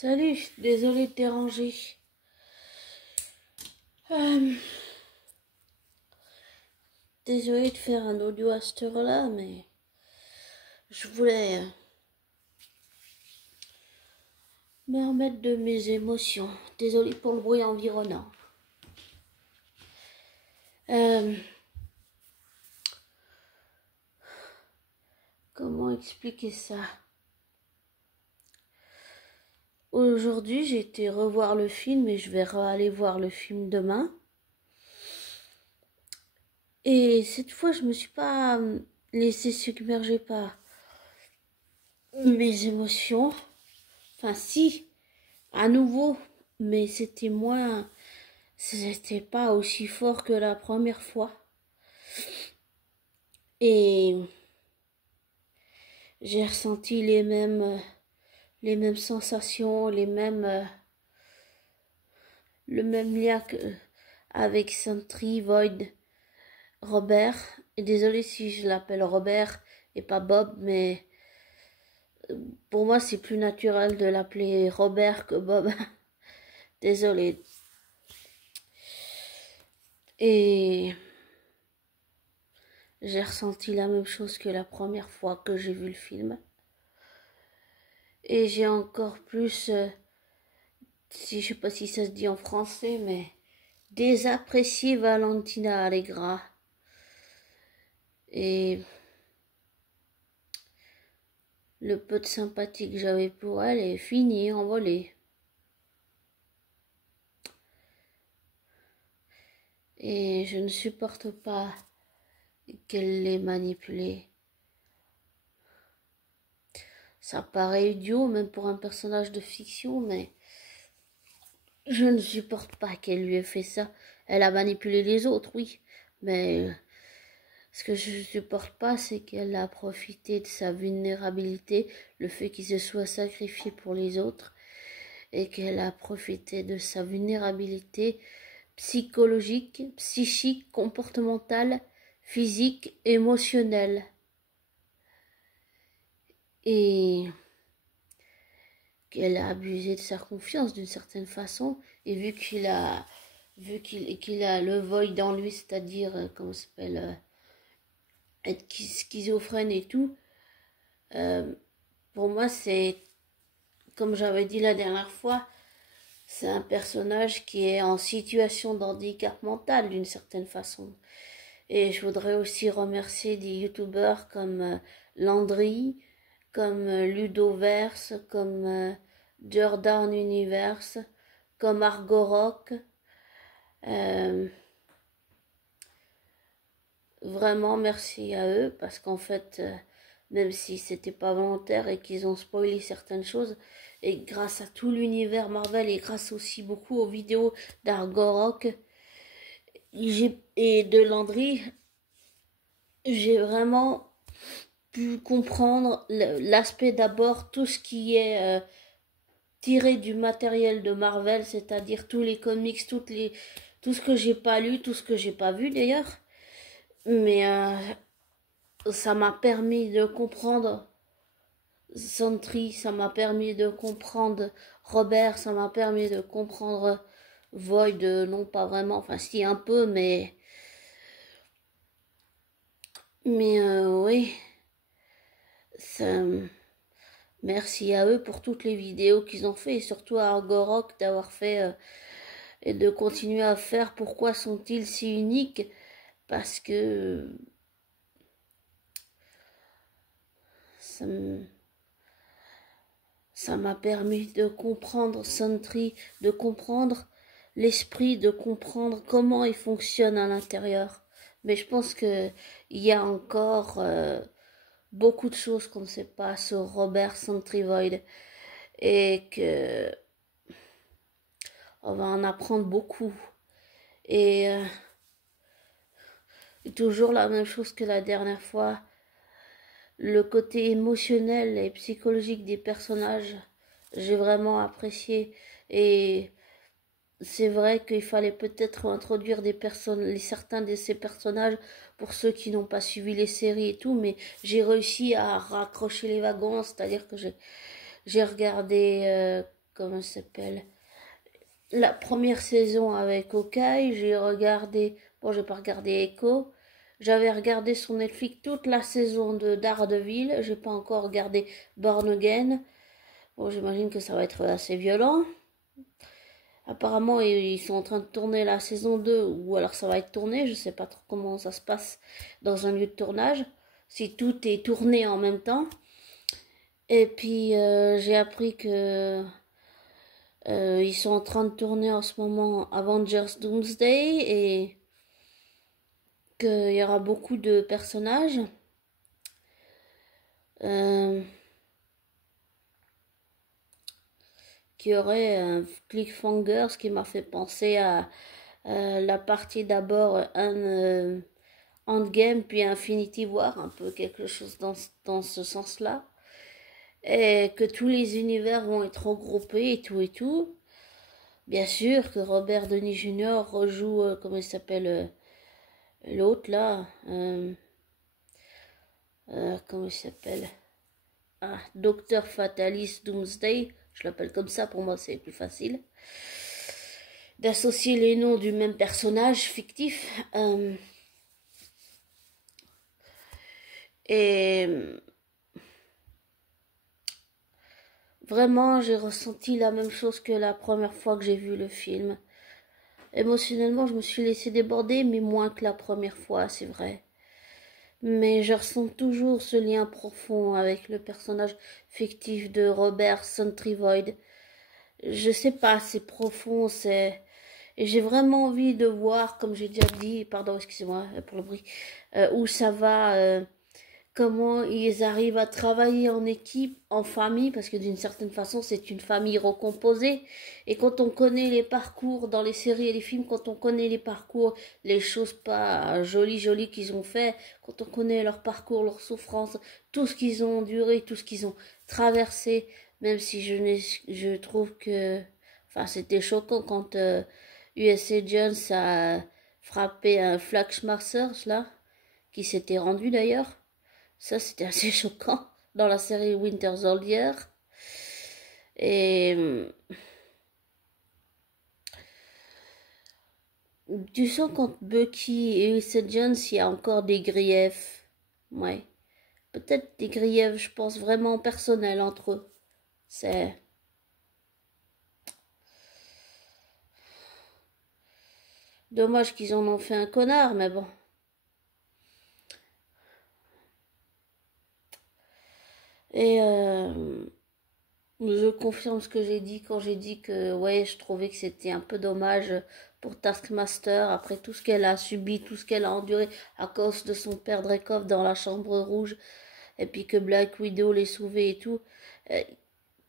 Salut, désolé de déranger. Euh, Désolé de faire un audio à cette heure-là, mais je voulais me remettre de mes émotions. Désolé pour le bruit environnant. Comment expliquer ça? Aujourd'hui, j'ai été revoir le film et je vais aller voir le film demain. Et cette fois, je me suis pas laissée submerger par mes émotions. Enfin, si, à nouveau, mais c'était pas aussi fort que la première fois. Et j'ai ressenti les mêmes sensations, le même lien avec Sentry, Void, Robert. Et désolé si je l'appelle Robert et pas Bob, mais pour moi c'est plus naturel de l'appeler Robert que Bob. Désolé. Et j'ai ressenti la même chose que la première fois que j'ai vu le film. Et j'ai encore plus, je sais pas si ça se dit en français, mais désapprécié Valentina Allegra. Et le peu de sympathie que j'avais pour elle est fini, envolé. Et je ne supporte pas qu'elle l'ait manipulée. Ça paraît idiot, même pour un personnage de fiction, mais je ne supporte pas qu'elle lui ait fait ça. Elle a manipulé les autres, oui, mais ce que je ne supporte pas, c'est qu'elle a profité de sa vulnérabilité, le fait qu'il se soit sacrifié pour les autres, et qu'elle a profité de sa vulnérabilité psychologique, psychique, comportementale, physique, émotionnelle. Et qu'elle a abusé de sa confiance d'une certaine façon, et vu qu'il a le void dans lui, c'est-à-dire comment ça s'appelle, être schizophrène et tout, pour moi c'est, comme j'avais dit la dernière fois, c'est un personnage qui est en situation d'handicap mental d'une certaine façon. Et je voudrais aussi remercier des youtubeurs comme Landry, comme Ludoverse, comme Jordan Universe, comme Argorock. Vraiment merci à eux parce qu'en fait, même si c'était pas volontaire et qu'ils ont spoilé certaines choses, et grâce à tout l'univers Marvel et grâce aussi beaucoup aux vidéos d'Argorock et de Landry, j'ai vraiment pu comprendre l'aspect d'abord, tout ce qui est tiré du matériel de Marvel, c'est-à-dire tous les comics, tout ce que j'ai pas lu, tout ce que j'ai pas vu d'ailleurs. Mais ça m'a permis de comprendre Sentry, ça m'a permis de comprendre Robert, ça m'a permis de comprendre Void, non pas vraiment, enfin si un peu, mais oui, ça, merci à eux pour toutes les vidéos qu'ils ont fait et surtout à Argorock d'avoir fait et de continuer à faire. Pourquoi sont-ils si uniques? Parce que ça m'a permis de comprendre Sentry, de comprendre l'esprit, de comprendre comment il fonctionne à l'intérieur. Mais je pense qu'il y a encore beaucoup de choses qu'on ne sait pas sur Robert Sentry Void et que on va en apprendre beaucoup. Et toujours la même chose que la dernière fois, le côté émotionnel et psychologique des personnages, j'ai vraiment apprécié. Et c'est vrai qu'il fallait peut-être introduire certains de ces personnages pour ceux qui n'ont pas suivi les séries et tout, mais j'ai réussi à raccrocher les wagons, c'est-à-dire que j'ai regardé comment ça s'appelle, la première saison avec Hawkeye. J'ai regardé, bon, j'ai pas regardé Echo. J'avais regardé sur Netflix toute la saison de Daredevil. J'ai pas encore regardé Born Again. Bon, j'imagine que ça va être assez violent. Apparemment, ils sont en train de tourner la saison 2, ou alors ça va être tourné. Je sais pas trop comment ça se passe dans un lieu de tournage, si tout est tourné en même temps. Et puis, j'ai appris que ils sont en train de tourner en ce moment Avengers Doomsday et qu'il y aura beaucoup de personnages. Qui aurait un cliffhanger, ce qui m'a fait penser à la partie d'abord Endgame puis Infinity War, un peu quelque chose dans ce sens-là. Et que tous les univers vont être regroupés et tout et tout. Bien sûr que Robert Downey Jr. rejoue, comment il s'appelle, l'autre là, comment il s'appelle, Docteur Fatalis Doomsday, je l'appelle comme ça, pour moi c'est plus facile d'associer les noms du même personnage fictif. Et vraiment, j'ai ressenti la même chose que la première fois que j'ai vu le film. Émotionnellement, je me suis laissée déborder, mais moins que la première fois, c'est vrai. Mais je ressens toujours ce lien profond avec le personnage fictif de Robert Sentry Void. Je sais pas, c'est profond, c'est... Et j'ai vraiment envie de voir, comme j'ai déjà dit, pardon, excusez-moi pour le bruit, où ça va, comment ils arrivent à travailler en équipe, en famille, parce que d'une certaine façon, c'est une famille recomposée. Et quand on connaît les parcours dans les séries et les films, quand on connaît les parcours, les choses pas jolies qu'ils ont fait, quand on connaît leur parcours, leurs souffrances, tout ce qu'ils ont enduré, tout ce qu'ils ont traversé, même si je trouve que, enfin, c'était choquant quand USA Jones a frappé un Flag Smashers, là, qui s'était rendu d'ailleurs. Ça, c'était assez choquant dans la série Winter Soldier. Et tu sens quand Bucky et Ulysses Jones, il y a encore des griefs. Ouais. Peut-être des griefs, je pense, vraiment personnels entre eux. C'est... Dommage qu'ils en ont fait un connard, mais bon. Et je confirme ce que j'ai dit quand j'ai dit que ouais, je trouvais que c'était un peu dommage pour Taskmaster après tout ce qu'elle a subi, tout ce qu'elle a enduré à cause de son père Dreykov dans la chambre rouge et puis que Black Widow l'ait sauvé et tout.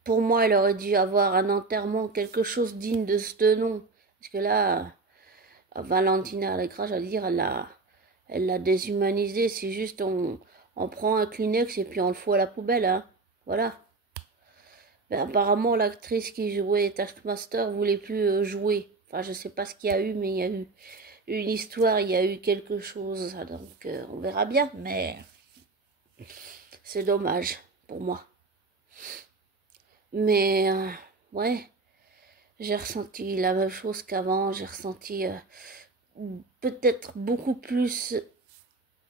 Pour moi, elle aurait dû avoir un enterrement, quelque chose digne de ce nom. Parce que là, Valentina Allegra, j'allais dire, elle l'a déshumanisé. C'est juste, on prend un Kleenex et puis on le fout à la poubelle, hein. Voilà. Ben, apparemment, l'actrice qui jouait Taskmaster voulait plus jouer. Enfin, je sais pas ce qu'il y a eu, mais il y a eu une histoire, il y a eu quelque chose. Donc, on verra bien, mais c'est dommage pour moi. Mais, ouais, j'ai ressenti la même chose qu'avant. J'ai ressenti peut-être beaucoup plus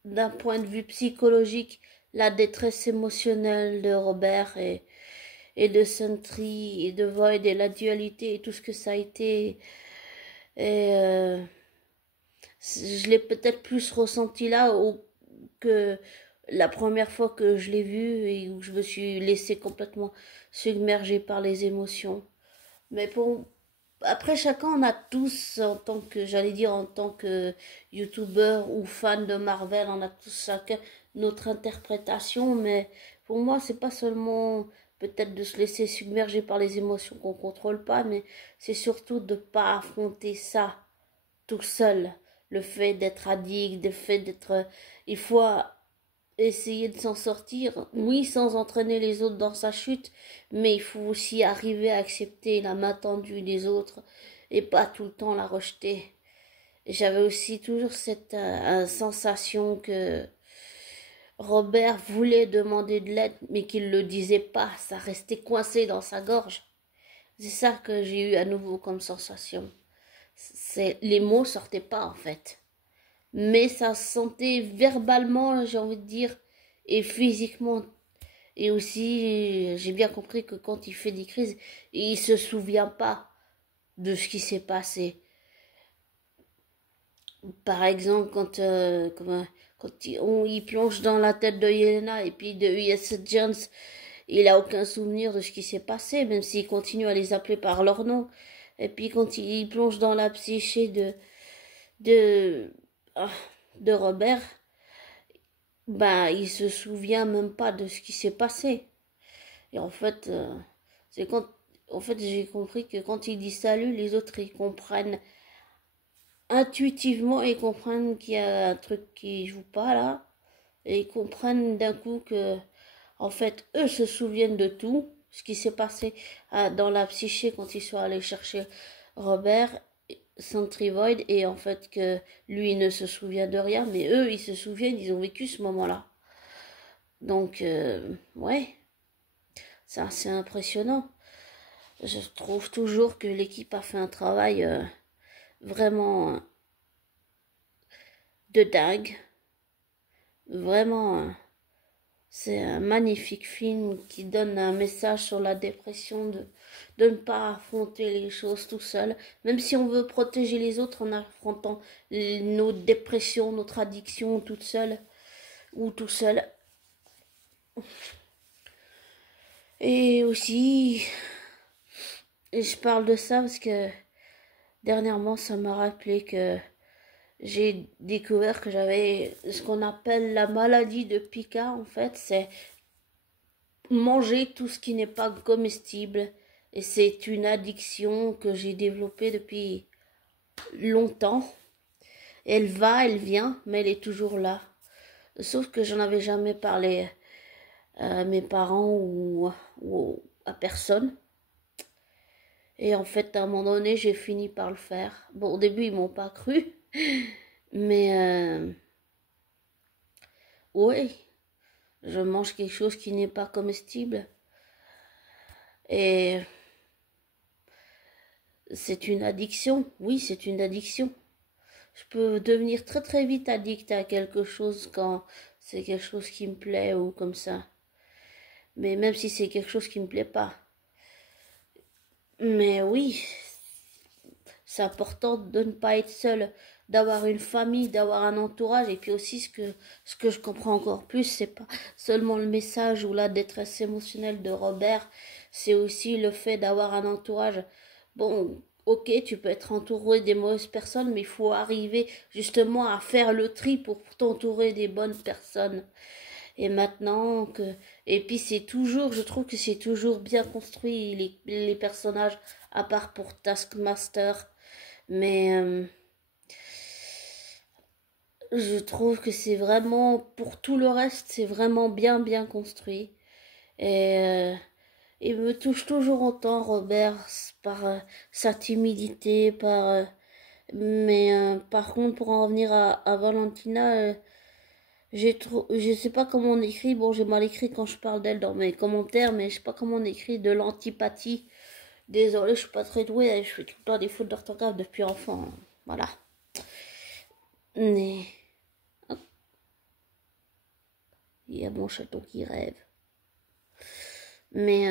d'un point de vue psychologique la détresse émotionnelle de Robert et de Sentry et de Void et la dualité et tout ce que ça a été. Et je l'ai peut-être plus ressenti là que la première fois que je l'ai vu et où je me suis laissée complètement submergée par les émotions. Mais pour après, chacun on a tous, en tant que, j'allais dire, en tant que youtubeur ou fan de Marvel, on a tous chacun notre interprétation, mais pour moi, c'est pas seulement peut-être de se laisser submerger par les émotions qu'on contrôle pas, mais c'est surtout de pas affronter ça tout seul. Le fait d'être addict, le fait d'être, il faut essayer de s'en sortir, oui, sans entraîner les autres dans sa chute, mais il faut aussi arriver à accepter la main tendue des autres et pas tout le temps la rejeter. J'avais aussi toujours cette sensation que Robert voulait demander de l'aide, mais qu'il ne le disait pas, ça restait coincé dans sa gorge. C'est ça que j'ai eu à nouveau comme sensation. Les mots sortaient pas en fait. Mais ça se sentait verbalement, j'ai envie de dire, et physiquement. Et aussi, j'ai bien compris que quand il fait des crises, il se souvient pas de ce qui s'est passé. Par exemple, quand il plonge dans la tête de Yelena et puis de U.S. Jones, il a aucun souvenir de ce qui s'est passé, même s'il continue à les appeler par leur nom. Et puis quand il plonge dans la psyché de, ah, de Robert, ben il se souvient même pas de ce qui s'est passé. Et en fait, c'est quand, en fait, j'ai compris que quand il dit salut, les autres ils comprennent intuitivement, ils comprennent qu'il y a un truc qui joue pas là, et ils comprennent d'un coup que, en fait, eux se souviennent de tout ce qui s'est passé dans la psyché quand ils sont allés chercher Robert Sentry Void, et en fait que lui il ne se souvient de rien, mais eux ils se souviennent, ils ont vécu ce moment-là. Donc ouais, c'est assez impressionnant. Je trouve toujours que l'équipe a fait un travail vraiment de dingue. Vraiment, c'est un magnifique film qui donne un message sur la dépression de ne pas affronter les choses tout seul. Même si on veut protéger les autres en affrontant nos dépressions, notre addiction toute seule ou tout seul. Et aussi, je parle de ça parce que dernièrement, ça m'a rappelé que j'ai découvert que j'avais ce qu'on appelle la maladie de Pica. En fait, c'est manger tout ce qui n'est pas comestible. Et c'est une addiction que j'ai développée depuis longtemps. Elle va, elle vient, mais elle est toujours là. Sauf que j'en avais jamais parlé à mes parents ou à personne. Et en fait, à un moment donné, j'ai fini par le faire. Bon, au début, ils m'ont pas cru. Mais oui, je mange quelque chose qui n'est pas comestible. Et c'est une addiction. Oui, c'est une addiction. Je peux devenir très très vite addict à quelque chose quand c'est quelque chose qui me plaît ou comme ça. Mais même si c'est quelque chose qui me plaît pas. Mais oui, c'est important de ne pas être seul, d'avoir une famille, d'avoir un entourage. Et puis aussi ce que je comprends encore plus, c'est pas seulement le message ou la détresse émotionnelle de Robert, c'est aussi le fait d'avoir un entourage. Bon, ok, tu peux être entouré des mauvaises personnes, mais il faut arriver justement à faire le tri pour t'entourer des bonnes personnes. Et maintenant que... Et puis c'est toujours, je trouve que c'est toujours bien construit, les personnages, à part pour Taskmaster. Mais je trouve que c'est vraiment, pour tout le reste, c'est vraiment bien bien construit. Et il me touche toujours autant, Robert, par sa timidité, mais par contre, pour en revenir à Valentina, je sais pas comment on écrit. Bon, j'ai mal écrit quand je parle d'elle dans mes commentaires, mais je sais pas comment on écrit de l'antipathie. Désolée, je suis pas très douée, je fais tout le temps des fautes d'orthographe depuis enfant. Voilà. Mais il y a mon chaton qui rêve. Mais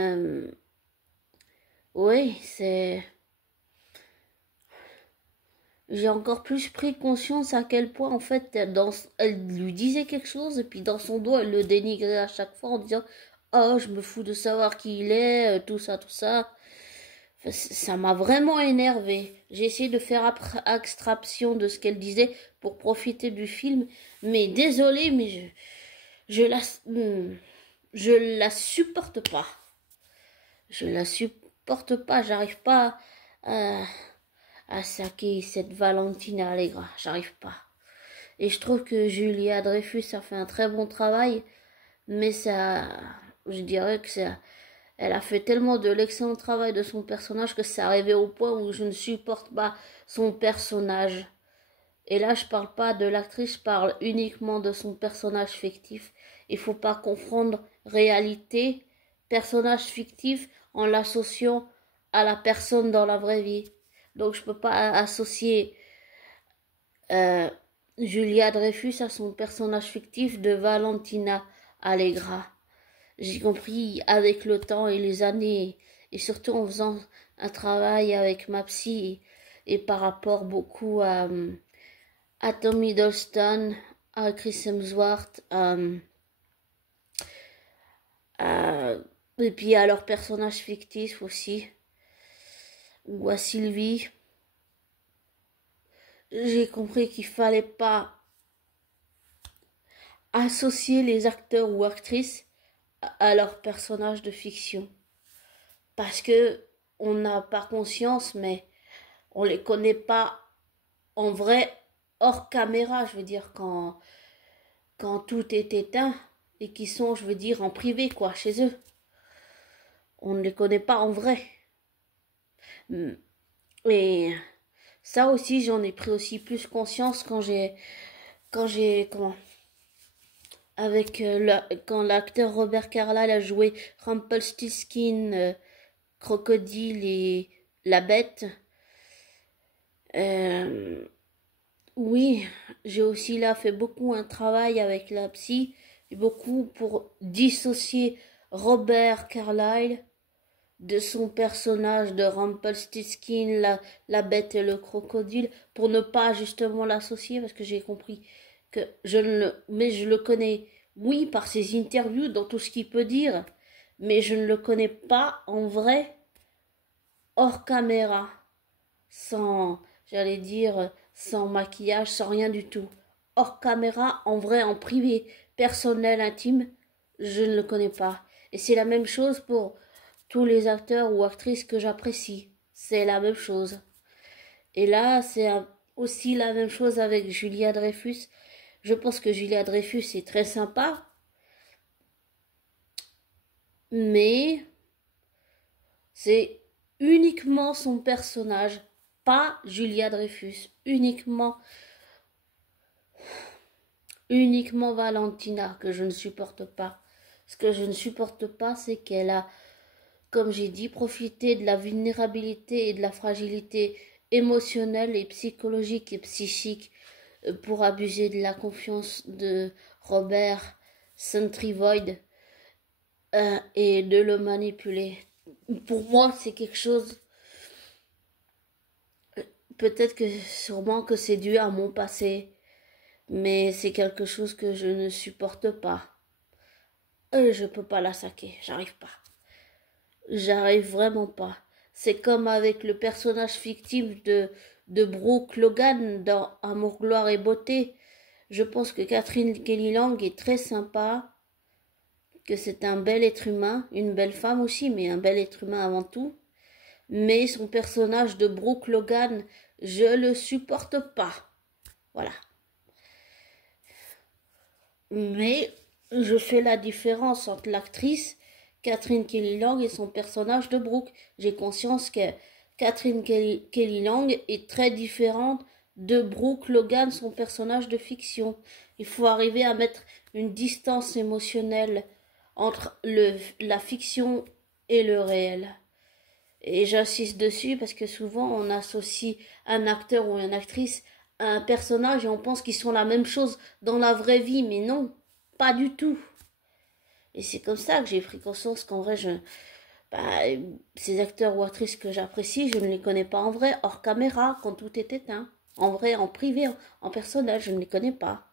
oui, c'est... J'ai encore plus pris conscience à quel point, en fait, elle lui disait quelque chose, et puis dans son dos, elle le dénigrait à chaque fois en disant «Oh, je me fous de savoir qui il est, tout ça, tout ça». Enfin, ça m'a vraiment énervé. J'ai essayé de faire abstraction de ce qu'elle disait pour profiter du film, mais désolé, mais je la, je la supporte pas. Je la supporte pas, j'arrive pas à saquer cette Valentina Allegra, j'arrive pas. Et je trouve que Julia Dreyfus a fait un très bon travail, mais ça, je dirais que ça, elle a fait tellement de l'excellent travail de son personnage que c'est arrivé au point où je ne supporte pas son personnage. Et là, je parle pas de l'actrice, je parle uniquement de son personnage fictif. Il faut pas confondre réalité, personnage fictif, en l'associant à la personne dans la vraie vie. Donc je peux pas associer euh, Julia Dreyfus à son personnage fictif de Valentina Allegra. J'ai compris avec le temps et les années, et surtout en faisant un travail avec ma psy et par rapport beaucoup à Tom Hiddleston, à Chris Hemsworth, et puis à leurs personnages fictifs aussi, ou à Sylvie. J'ai compris qu'il fallait pas associer les acteurs ou actrices à leurs personnages de fiction. Parce que on n'a pas conscience, mais on les connaît pas en vrai hors caméra, je veux dire, quand tout est éteint et qui sont, je veux dire, en privé, quoi, chez eux. On ne les connaît pas en vrai. Et ça aussi, j'en ai pris aussi plus conscience comment, avec quand l'acteur Robert Carlyle a joué Rumpelstiltskin, Crocodile et la Bête. Oui, j'ai aussi là fait beaucoup un travail avec la psy, beaucoup pour dissocier Robert Carlyle de son personnage de Rumpelstiltskin, la bête et le crocodile, pour ne pas justement l'associer, parce que j'ai compris que mais je le connais, oui, par ses interviews, dans tout ce qu'il peut dire, mais je ne le connais pas en vrai, hors caméra, sans, j'allais dire, sans maquillage, sans rien du tout. Hors caméra, en vrai, en privé, personnel, intime, je ne le connais pas. Et c'est la même chose pour tous les acteurs ou actrices que j'apprécie. C'est la même chose. Et là, c'est aussi la même chose avec Julia Dreyfus. Je pense que Julia Dreyfus est très sympa, mais c'est uniquement son personnage, pas Julia Dreyfus, uniquement Valentina que je ne supporte pas. Ce que je ne supporte pas, c'est qu'elle a, comme j'ai dit, profité de la vulnérabilité et de la fragilité émotionnelle et psychologique et psychique pour abuser de la confiance de Robert Centrivoid et de le manipuler. Pour moi, c'est quelque chose, peut-être que sûrement que c'est dû à mon passé, mais c'est quelque chose que je ne supporte pas. Je peux pas la saquer, j'arrive pas. J'arrive vraiment pas. C'est comme avec le personnage fictif de Brooke Logan dans Amour, gloire et beauté. Je pense que Catherine Kelly Lang est très sympa, que c'est un bel être humain, une belle femme aussi, mais un bel être humain avant tout. Mais son personnage de Brooke Logan, je le supporte pas. Voilà. Mais je fais la différence entre l'actrice Catherine Kelly Lang et son personnage de Brooke. J'ai conscience que Catherine Kelly Lang est très différente de Brooke Logan, son personnage de fiction. Il faut arriver à mettre une distance émotionnelle entre la fiction et le réel. Et j'insiste dessus parce que souvent on associe un acteur ou une actrice à un personnage et on pense qu'ils sont la même chose dans la vraie vie, mais non, pas du tout. Et c'est comme ça que j'ai pris conscience qu'en vrai, ces acteurs ou actrices que j'apprécie, je ne les connais pas en vrai, hors caméra, quand tout est éteint. En vrai, en privé, en personnel, je ne les connais pas.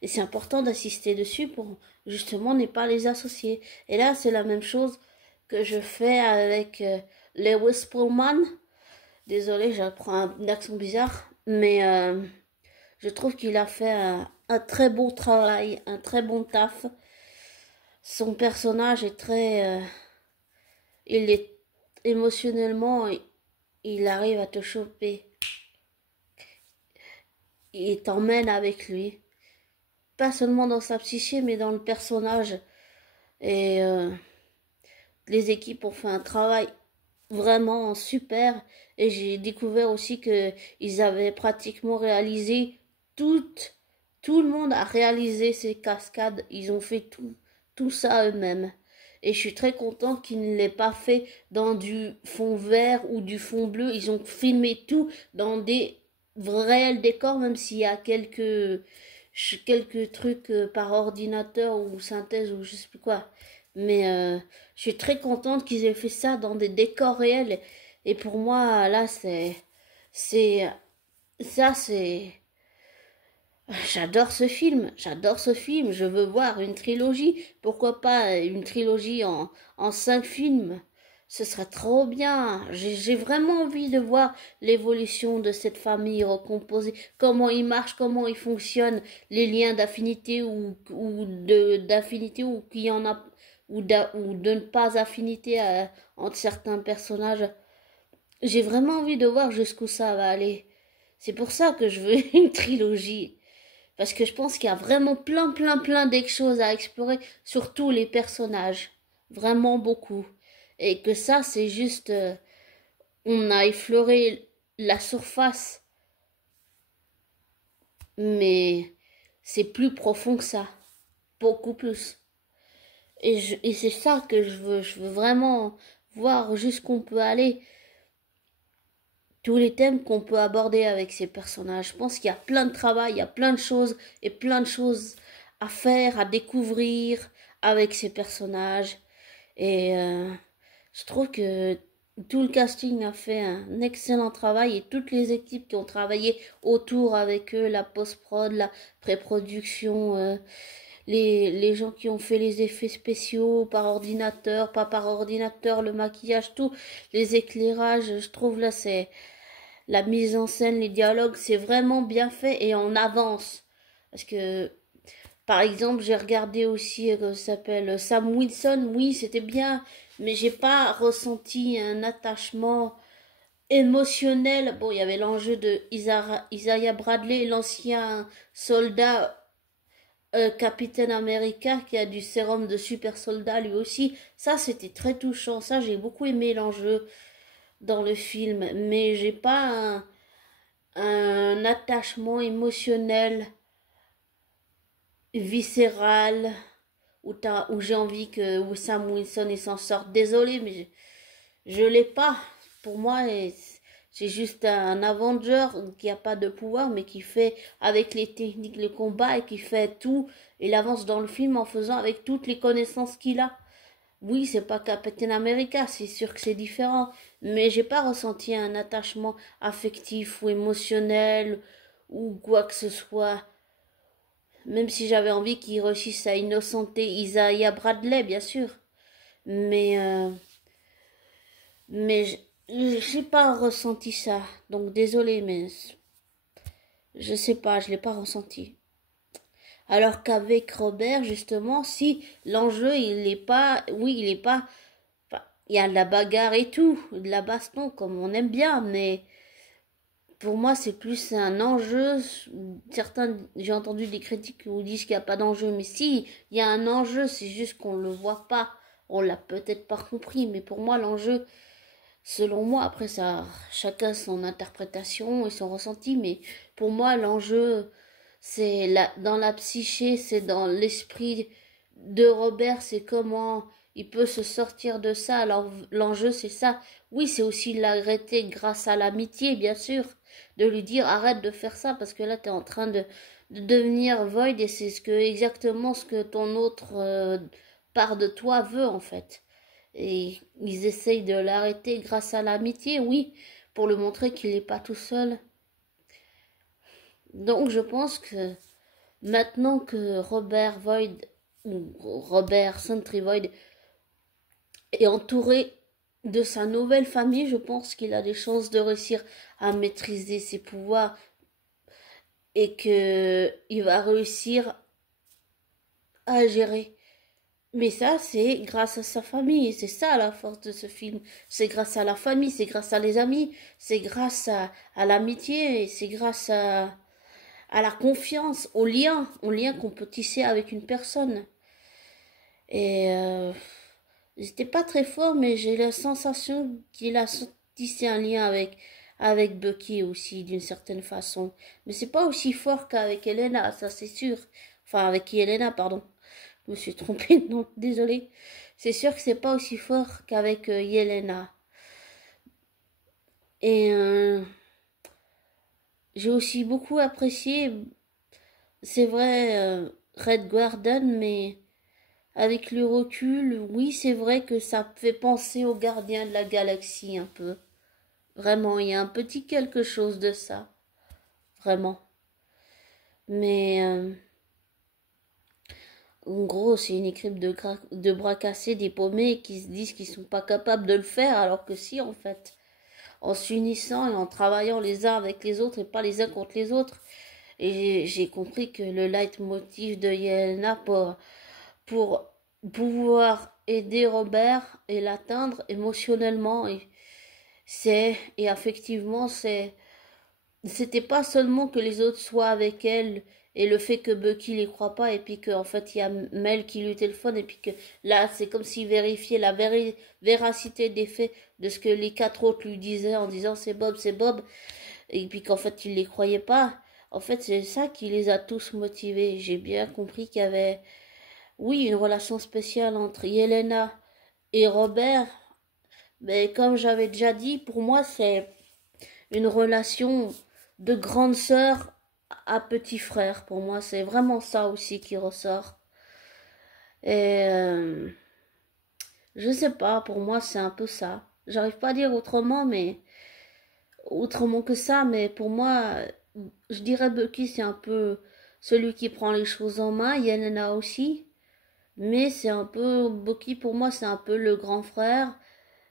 Et c'est important d'insister dessus pour justement ne pas les associer. Et là, c'est la même chose que je fais avec Lewis Pullman. Désolée, j'apprends un accent bizarre, mais je trouve qu'il a fait un très bon travail, un très bon taf. Son personnage est très... il est émotionnellement, il arrive à te choper. Il t'emmène avec lui. Pas seulement dans sa psyché, mais dans le personnage. Et les équipes ont fait un travail vraiment super. Et j'ai découvert aussi que ils avaient pratiquement réalisé tout le monde a réalisé ces cascades. Ils ont fait tout ça eux-mêmes. Et je suis très contente qu'ils ne l'aient pas fait dans du fond vert ou du fond bleu. Ils ont filmé tout dans des réels décors, même s'il y a quelques trucs par ordinateur ou synthèse ou je sais plus quoi. Mais je suis très contente qu'ils aient fait ça dans des décors réels. Et pour moi, là, c'est, ça, c'est, j'adore ce film, je veux voir une trilogie, pourquoi pas une trilogie en 5 films, ce serait trop bien, j'ai vraiment envie de voir l'évolution de cette famille recomposée, comment ils marchent, comment ils fonctionnent, les liens d'affinité d'affinité ou qu'il y en a, ou de ne pas affinité entre certains personnages, j'ai vraiment envie de voir jusqu'où ça va aller, c'est pour ça que je veux une trilogie. Parce que je pense qu'il y a vraiment plein de choses à explorer sur tous les personnages. Vraiment beaucoup. Et que ça, c'est juste... on a effleuré la surface. Mais c'est plus profond que ça. Beaucoup plus. Et c'est ça que je veux. Je veux vraiment voir jusqu'où on peut aller. Tous les thèmes qu'on peut aborder avec ces personnages. Je pense qu'il y a plein de travail, il y a plein de choses et plein de choses à faire, à découvrir avec ces personnages. Et je trouve que tout le casting a fait un excellent travail et toutes les équipes qui ont travaillé autour avec eux, la post-prod, la pré-production, les gens qui ont fait les effets spéciaux par ordinateur, pas par ordinateur, le maquillage, tout, les éclairages, je trouve là c'est la mise en scène, les dialogues, c'est vraiment bien fait et on avance. Parce que, par exemple, j'ai regardé aussi, ça s'appelle Sam Wilson, oui, c'était bien, mais j'ai pas ressenti un attachement émotionnel. Bon, il y avait l'enjeu de Isaiah Bradley, l'ancien soldat Capitaine America qui a du sérum de super soldat lui aussi. Ça, c'était très touchant. Ça, j'ai beaucoup aimé l'enjeu dans le film, mais j'ai pas un attachement émotionnel viscéral où j'ai envie que Sam Wilson il s'en sorte. Désolé, mais je l'ai pas. Pour moi, c'est juste un Avenger qui a pas de pouvoir, mais qui fait avec les techniques le combat et qui fait tout. Il avance dans le film en faisant avec toutes les connaissances qu'il a. Oui, c'est pas Captain America, c'est sûr que c'est différent, mais j'ai pas ressenti un attachement affectif ou émotionnel ou quoi que ce soit. Même si j'avais envie qu'il réussisse à innocenter Isaiah Bradley, bien sûr. Mais, euh, mais j'ai pas ressenti ça. Donc désolé, mais je sais pas, je l'ai pas ressenti. Alors qu'avec Robert, justement, si l'enjeu, il est pas, oui, il est pas, enfin, il y a de la bagarre et tout, de la baston, comme on aime bien, mais pour moi, c'est plus un enjeu. Certains, j'ai entendu des critiques qui vous disent qu'il n'y a pas d'enjeu, mais si, il y a un enjeu, c'est juste qu'on ne le voit pas. On l'a peut-être pas compris, mais pour moi, l'enjeu, selon moi, après ça, chacun son interprétation et son ressenti, mais pour moi, l'enjeu, dans la psyché, c'est dans l'esprit de Robert, c'est comment il peut se sortir de ça. Alors, l'enjeu, c'est ça. Oui, c'est aussi l'arrêter grâce à l'amitié, bien sûr, de lui dire arrête de faire ça parce que là, tu es en train de devenir Void et c'est exactement ce que ton autre part de toi veut, en fait. Et ils essayent de l'arrêter grâce à l'amitié, oui, pour le montrer qu'il n'est pas tout seul. Donc je pense que maintenant que Robert Void, ou Robert Sentry Void, est entouré de sa nouvelle famille, je pense qu'il a des chances de réussir à maîtriser ses pouvoirs et qu'il va réussir à gérer. Mais ça, c'est grâce à sa famille. C'est ça la force de ce film. C'est grâce à la famille, c'est grâce à les amis, c'est grâce à l'amitié, c'est grâce à la confiance, au lien qu'on peut tisser avec une personne. Et c'était pas très fort, mais j'ai la sensation qu'il a tissé un lien avec Bucky aussi, d'une certaine façon. Mais c'est pas aussi fort qu'avec Elena, ça c'est sûr. Enfin, avec Elena, pardon. Je me suis trompée, non, désolée. c'est sûr que c'est pas aussi fort qu'avec Yelena. Et j'ai aussi beaucoup apprécié, c'est vrai, Red Guardian, mais avec le recul, oui, c'est vrai que ça fait penser aux gardiens de la galaxie un peu. Vraiment, il y a un petit quelque chose de ça. Vraiment. Mais en gros, c'est une équipe de bras cassés, des paumés qui se disent qu'ils sont pas capables de le faire, alors que si, en fait. En s'unissant et en travaillant les uns avec les autres et pas les uns contre les autres. Et j'ai compris que le leitmotiv de Yelena pour pouvoir aider Robert et l'atteindre émotionnellement et affectivement, c'était pas seulement que les autres soient avec elle et le fait que Bucky les croit pas et puis qu'en fait il y a Mel qui lui téléphone et puis que là c'est comme s'il vérifiait la véracité des faits de ce que les quatre autres lui disaient en disant c'est Bob et puis qu'en fait il les croyait pas. En fait c'est ça qui les a tous motivés. J'ai bien compris qu'il y avait oui une relation spéciale entre Yelena et Robert, mais comme j'avais déjà dit, pour moi c'est une relation de grande sœur à petit frère. Pour moi, c'est vraiment ça aussi qui ressort. Et je sais pas, pour moi, c'est un peu ça. J'arrive pas à dire autrement, mais autrement que ça, mais pour moi, je dirais Bucky, c'est un peu celui qui prend les choses en main. Yelena aussi. Mais c'est un peu, Bucky pour moi, c'est un peu le grand frère.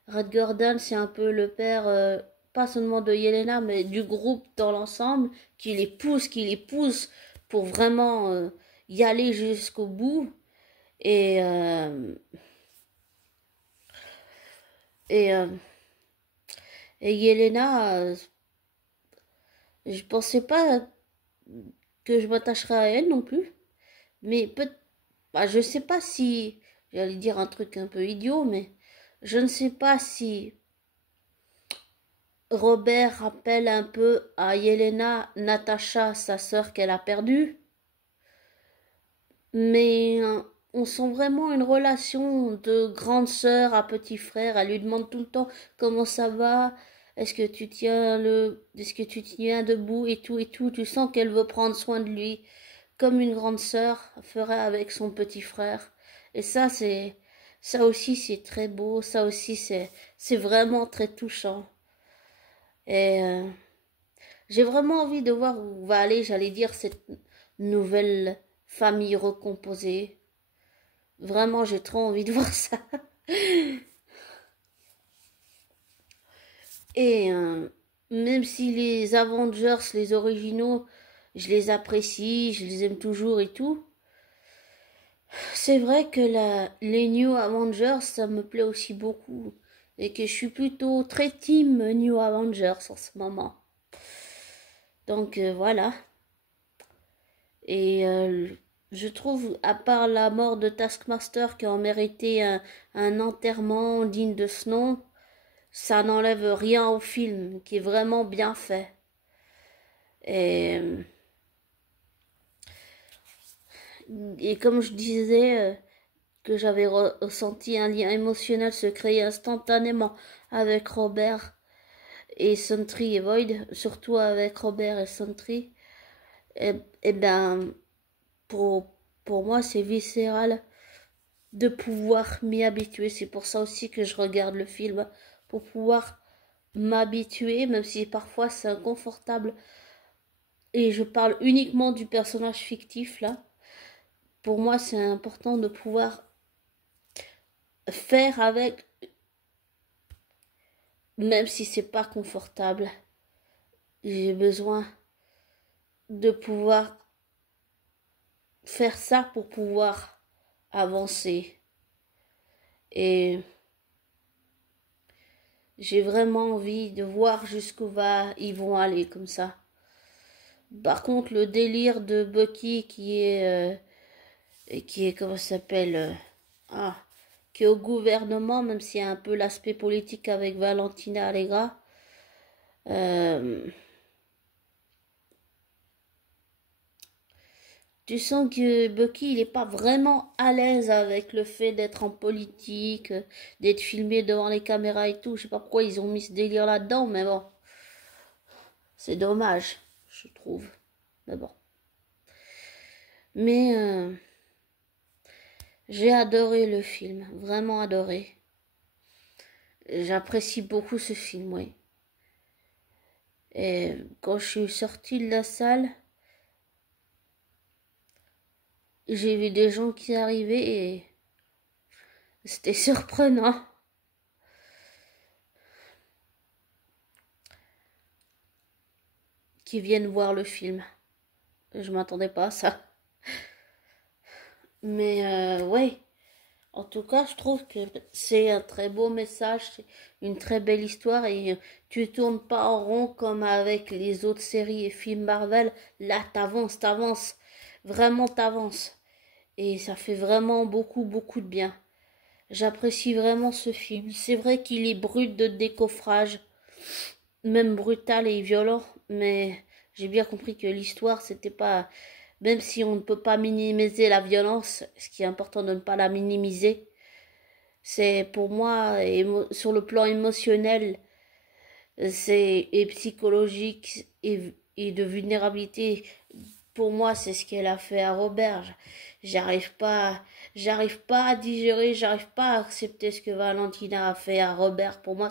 Red Gordon, c'est un peu le père, pas seulement de Yelena, mais du groupe dans l'ensemble, qui les pousse pour vraiment y aller jusqu'au bout. Et, euh, et, euh, et Yelena, je pensais pas que je m'attacherais à elle non plus. Mais bah, je sais pas si, j'allais dire un truc un peu idiot, mais je ne sais pas si Robert rappelle un peu à Yelena, Natasha, sa sœur qu'elle a perdue. Mais on sent vraiment une relation de grande sœur à petit frère. Elle lui demande tout le temps comment ça va, est-ce que tu tiens debout et tout et tout. Tu sens qu'elle veut prendre soin de lui, comme une grande sœur ferait avec son petit frère. Et ça aussi c'est très beau. Ça aussi c'est vraiment très touchant. Et j'ai vraiment envie de voir où va aller, j'allais dire, cette nouvelle famille recomposée. Vraiment, j'ai trop envie de voir ça. Et même si les Avengers, les originaux, je les apprécie, je les aime toujours et tout, c'est vrai que les New Avengers, ça me plaît aussi beaucoup. Et que je suis plutôt très team New Avengers en ce moment. Donc voilà. Et je trouve, à part la mort de Taskmaster qui en méritait un enterrement digne de ce nom, ça n'enlève rien au film, qui est vraiment bien fait. Et, et comme je disais, que j'avais ressenti un lien émotionnel se créer instantanément avec Robert et Sentry et Void, surtout avec Robert et Sentry, et ben, pour, pour moi, c'est viscéral de pouvoir m'y habituer. C'est pour ça aussi que je regarde le film, pour pouvoir m'habituer, même si parfois c'est inconfortable. Et je parle uniquement du personnage fictif là. Pour moi, c'est important de pouvoir faire avec, même si c'est pas confortable. J'ai besoin de pouvoir faire ça pour pouvoir avancer. Et j'ai vraiment envie de voir jusqu'où ils vont aller comme ça. Par contre, le délire de Bucky comment ça s'appelle, ah, qui est au gouvernement, même s'il y a un peu l'aspect politique avec Valentina Allegra, euh, Tu sens que Bucky, il est pas vraiment à l'aise avec le fait d'être en politique, d'être filmé devant les caméras et tout. Je sais pas pourquoi ils ont mis ce délire là-dedans, mais bon, c'est dommage, je trouve. Mais bon. Mais j'ai adoré le film, vraiment adoré. J'apprécie beaucoup ce film, oui. Et quand je suis sortie de la salle, j'ai vu des gens qui arrivaient et c'était surprenant. Qui viennent voir le film. Je m'attendais pas à ça. Mais ouais, en tout cas, je trouve que c'est un très beau message, c'est une très belle histoire et tu tournes pas en rond comme avec les autres séries et films Marvel. Là, t'avances, vraiment t'avances. Et ça fait vraiment beaucoup, beaucoup de bien. J'apprécie vraiment ce film. C'est vrai qu'il est brut de décoffrage, même brutal et violent, mais j'ai bien compris que l'histoire, c'était pas... Même si on ne peut pas minimiser la violence, ce qui est important de ne pas la minimiser, c'est pour moi, sur le plan émotionnel, et psychologique et de vulnérabilité, pour moi, c'est ce qu'elle a fait à Robert. J'arrive pas, j'arrive pas à digérer, j'arrive pas à accepter ce que Valentina a fait à Robert. Pour moi,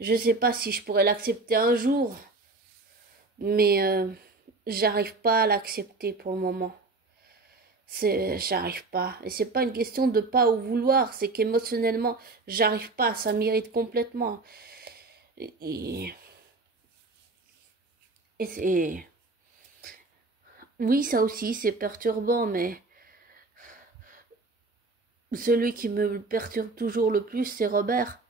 je sais pas si je pourrais l'accepter un jour, mais j'arrive pas à l'accepter pour le moment. J'arrive pas. Et c'est pas une question de pas ou vouloir, c'est qu'émotionnellement, j'arrive pas, ça m'irrite complètement. Et, et c'est, oui, ça aussi, c'est perturbant, mais celui qui me perturbe toujours le plus, c'est Robert.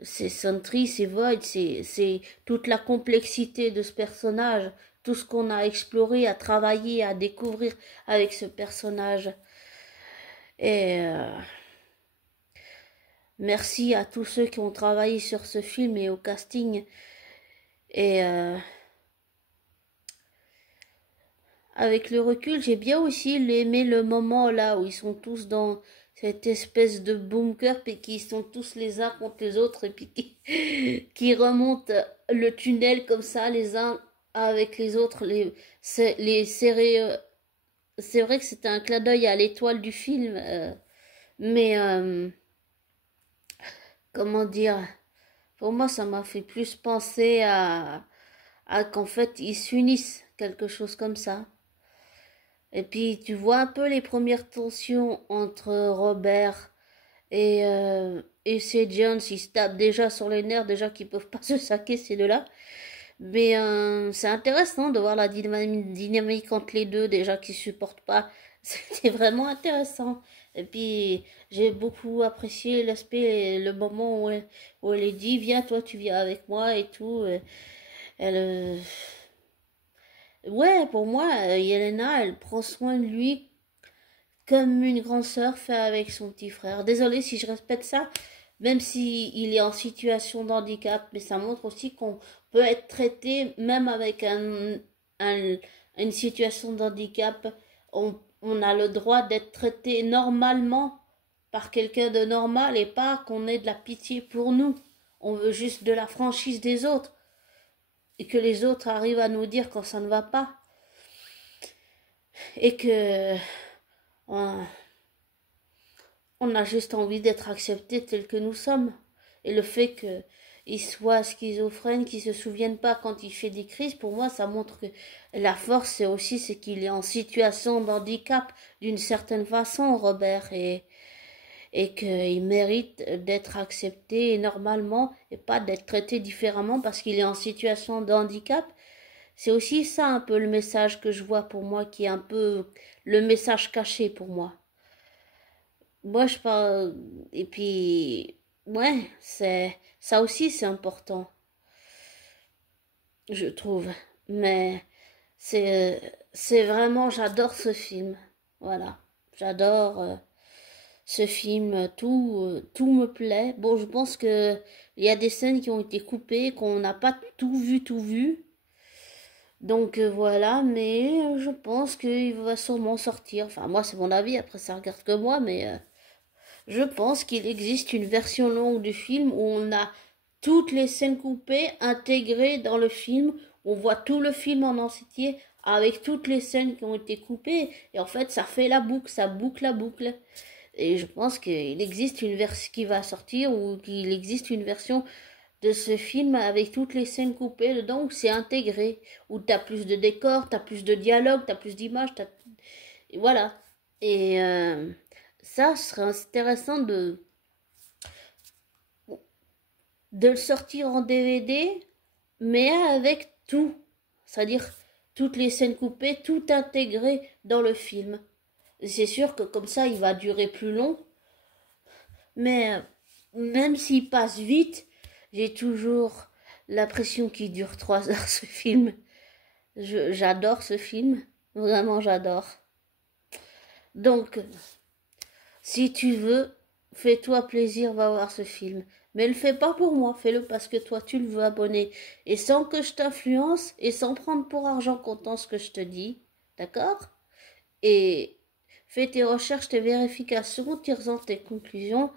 C'est Sentry, c'est Void, c'est toute la complexité de ce personnage, tout ce qu'on a exploré, à travailler, à découvrir avec ce personnage. Et merci à tous ceux qui ont travaillé sur ce film et au casting. Et avec le recul, j'ai bien aussi aimé le moment là où ils sont tous dans cette espèce de bunker et qui sont tous les uns contre les autres et puis qui remontent le tunnel comme ça les uns avec les autres, les serrer. C'est vrai que c'était un clin d'œil à l'étoile du film, mais comment dire, pour moi ça m'a fait plus penser à qu'en fait ils s'unissent, quelque chose comme ça. Et puis tu vois un peu les premières tensions entre Robert et ces Jones, ils se tapent déjà sur les nerfs, déjà qu'ils peuvent pas se saquer ces deux-là. Mais c'est intéressant de voir la dynamique entre les deux, déjà qu'ils supportent pas. C'était vraiment intéressant. Et puis j'ai beaucoup apprécié l'aspect, le moment où elle est dit, viens toi, tu viens avec moi et tout. Elle, ouais, pour moi, Yelena, elle prend soin de lui comme une grande sœur fait avec son petit frère. Désolée si je répète ça, même si il est en situation de handicap, mais ça montre aussi qu'on peut être traité même avec un- une situation de handicap. On a le droit d'être traité normalement par quelqu'un de normal et pas qu'on ait de la pitié pour nous. On veut juste de la franchise des autres et que les autres arrivent à nous dire quand ça ne va pas et que on, on a juste envie d'être accepté tel que nous sommes. Et le fait qu'il soit schizophrène, qu'il se souvienne pas quand il fait des crises, pour moi, ça montre que la force, c'est aussi c'est qu'il est en situation d'handicap d'une certaine façon, Robert, et qu'il mérite d'être accepté normalement et pas d'être traité différemment parce qu'il est en situation de handicap. C'est aussi ça un peu le message que je vois pour moi, qui est un peu le message caché pour moi. Moi, je parle. Et puis, ouais, ça aussi, c'est important, je trouve. Mais c'est vraiment, j'adore ce film. Voilà. J'adore ce film. Tout me plaît. Bon, je pense que il y a des scènes qui ont été coupées, qu'on n'a pas tout vu, tout vu. Donc voilà, mais je pense qu'il va sûrement sortir. Enfin, moi, c'est mon avis, après ça regarde que moi, mais je pense qu'il existe une version longue du film où on a toutes les scènes coupées intégrées dans le film. On voit tout le film en entier avec toutes les scènes qui ont été coupées. Et en fait, ça fait la boucle, ça boucle la boucle. Et je pense qu'il existe une version qui va sortir ou qu'il existe une version de ce film avec toutes les scènes coupées dedans où c'est intégré. Où t'as plus de décors, t'as plus de dialogue, t'as plus d'images, et voilà. Et ça serait intéressant de le sortir en DVD, mais avec tout. C'est-à-dire toutes les scènes coupées, tout intégré dans le film. C'est sûr que comme ça, il va durer plus long. Mais même s'il passe vite, j'ai toujours l'impression qu'il dure 3 heures ce film. J'adore ce film. Vraiment, j'adore. Donc, si tu veux, fais-toi plaisir, va voir ce film. Mais le fais pas pour moi, fais-le parce que toi tu le veux abonner. Et sans que je t'influence et sans prendre pour argent comptant ce que je te dis. D'accord? Et fais tes recherches, tes vérifications, tire-en tes conclusions.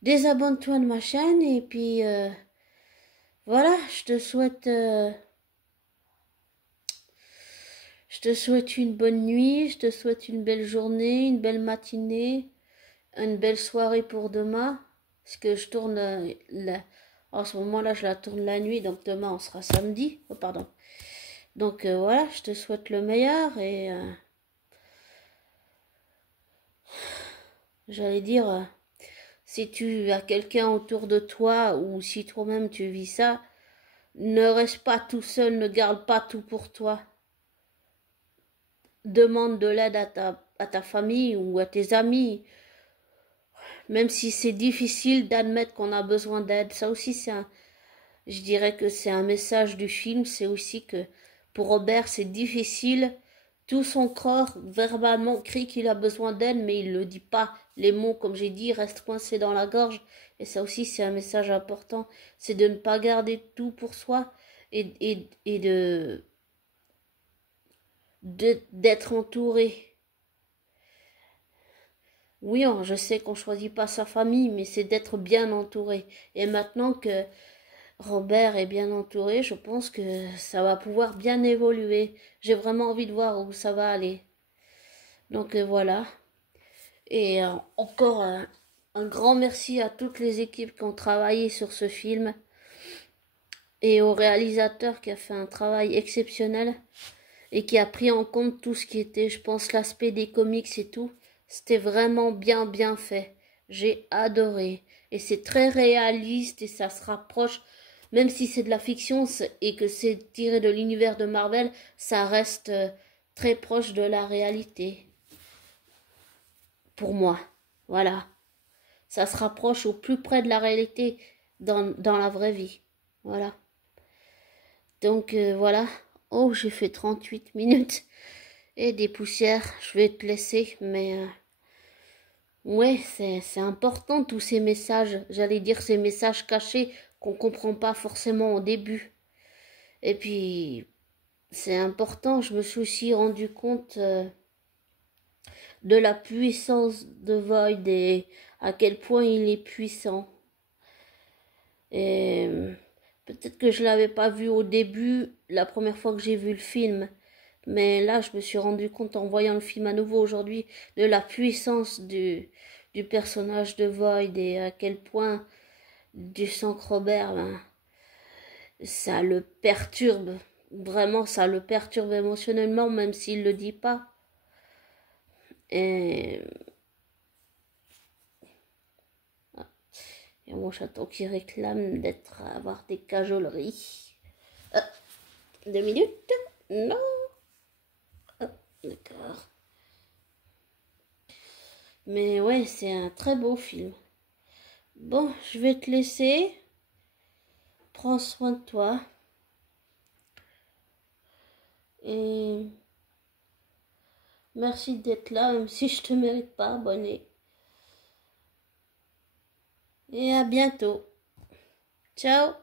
Désabonne-toi de ma chaîne et puis voilà, je te souhaite une bonne nuit, je te souhaite une belle journée, une belle matinée, une belle soirée pour demain. Parce que je tourne en ce moment-là, je la tourne la nuit, donc demain on sera samedi. Oh, pardon. Donc voilà, je te souhaite le meilleur et j'allais dire, si tu as quelqu'un autour de toi ou si toi-même tu vis ça, ne reste pas tout seul, ne garde pas tout pour toi. Demande de l'aide à ta famille ou à tes amis, même si c'est difficile d'admettre qu'on a besoin d'aide. Ça aussi, je dirais que c'est un message du film, c'est aussi que pour Robert, c'est difficile. Tout son corps, verbalement, crie qu'il a besoin d'aide, mais il ne le dit pas. Les mots, comme j'ai dit, restent coincés dans la gorge. Et ça aussi, c'est un message important. C'est de ne pas garder tout pour soi et d'être entouré. Oui, je sais qu'on choisit pas sa famille, mais c'est d'être bien entouré. Et maintenant que Robert est bien entouré, je pense que ça va pouvoir bien évoluer. J'ai vraiment envie de voir où ça va aller. Donc voilà. Et encore un grand merci à toutes les équipes qui ont travaillé sur ce film et au réalisateur qui a fait un travail exceptionnel et qui a pris en compte tout ce qui était, je pense, l'aspect des comics et tout. C'était vraiment bien fait. J'ai adoré. Et c'est très réaliste et ça se rapproche, même si c'est de la fiction et que c'est tiré de l'univers de Marvel, ça reste très proche de la réalité. Pour moi. Voilà. Ça se rapproche au plus près de la réalité dans la vraie vie. Voilà. Donc voilà. Oh, j'ai fait 38 minutes et des poussières. Je vais te laisser, mais ouais, c'est important tous ces messages. J'allais dire ces messages cachés qu'on comprend pas forcément au début. Et puis c'est important. Je me suis aussi rendu compte de la puissance de Void et à quel point il est puissant. Et peut-être que je l'avais pas vu au début, la première fois que j'ai vu le film. Mais là, je me suis rendu compte en voyant le film à nouveau aujourd'hui de la puissance du personnage de Void et à quel point du sang Robert, ben, ça le perturbe. Vraiment, ça le perturbe émotionnellement, même s'il le dit pas. Et il y a mon chaton qui réclame avoir des cajoleries. 2 minutes? Non. D'accord. Mais ouais, c'est un très beau film. Bon, je vais te laisser. Prends soin de toi. Et merci d'être là, même si je te mérite pas, abonné. Et à bientôt. Ciao.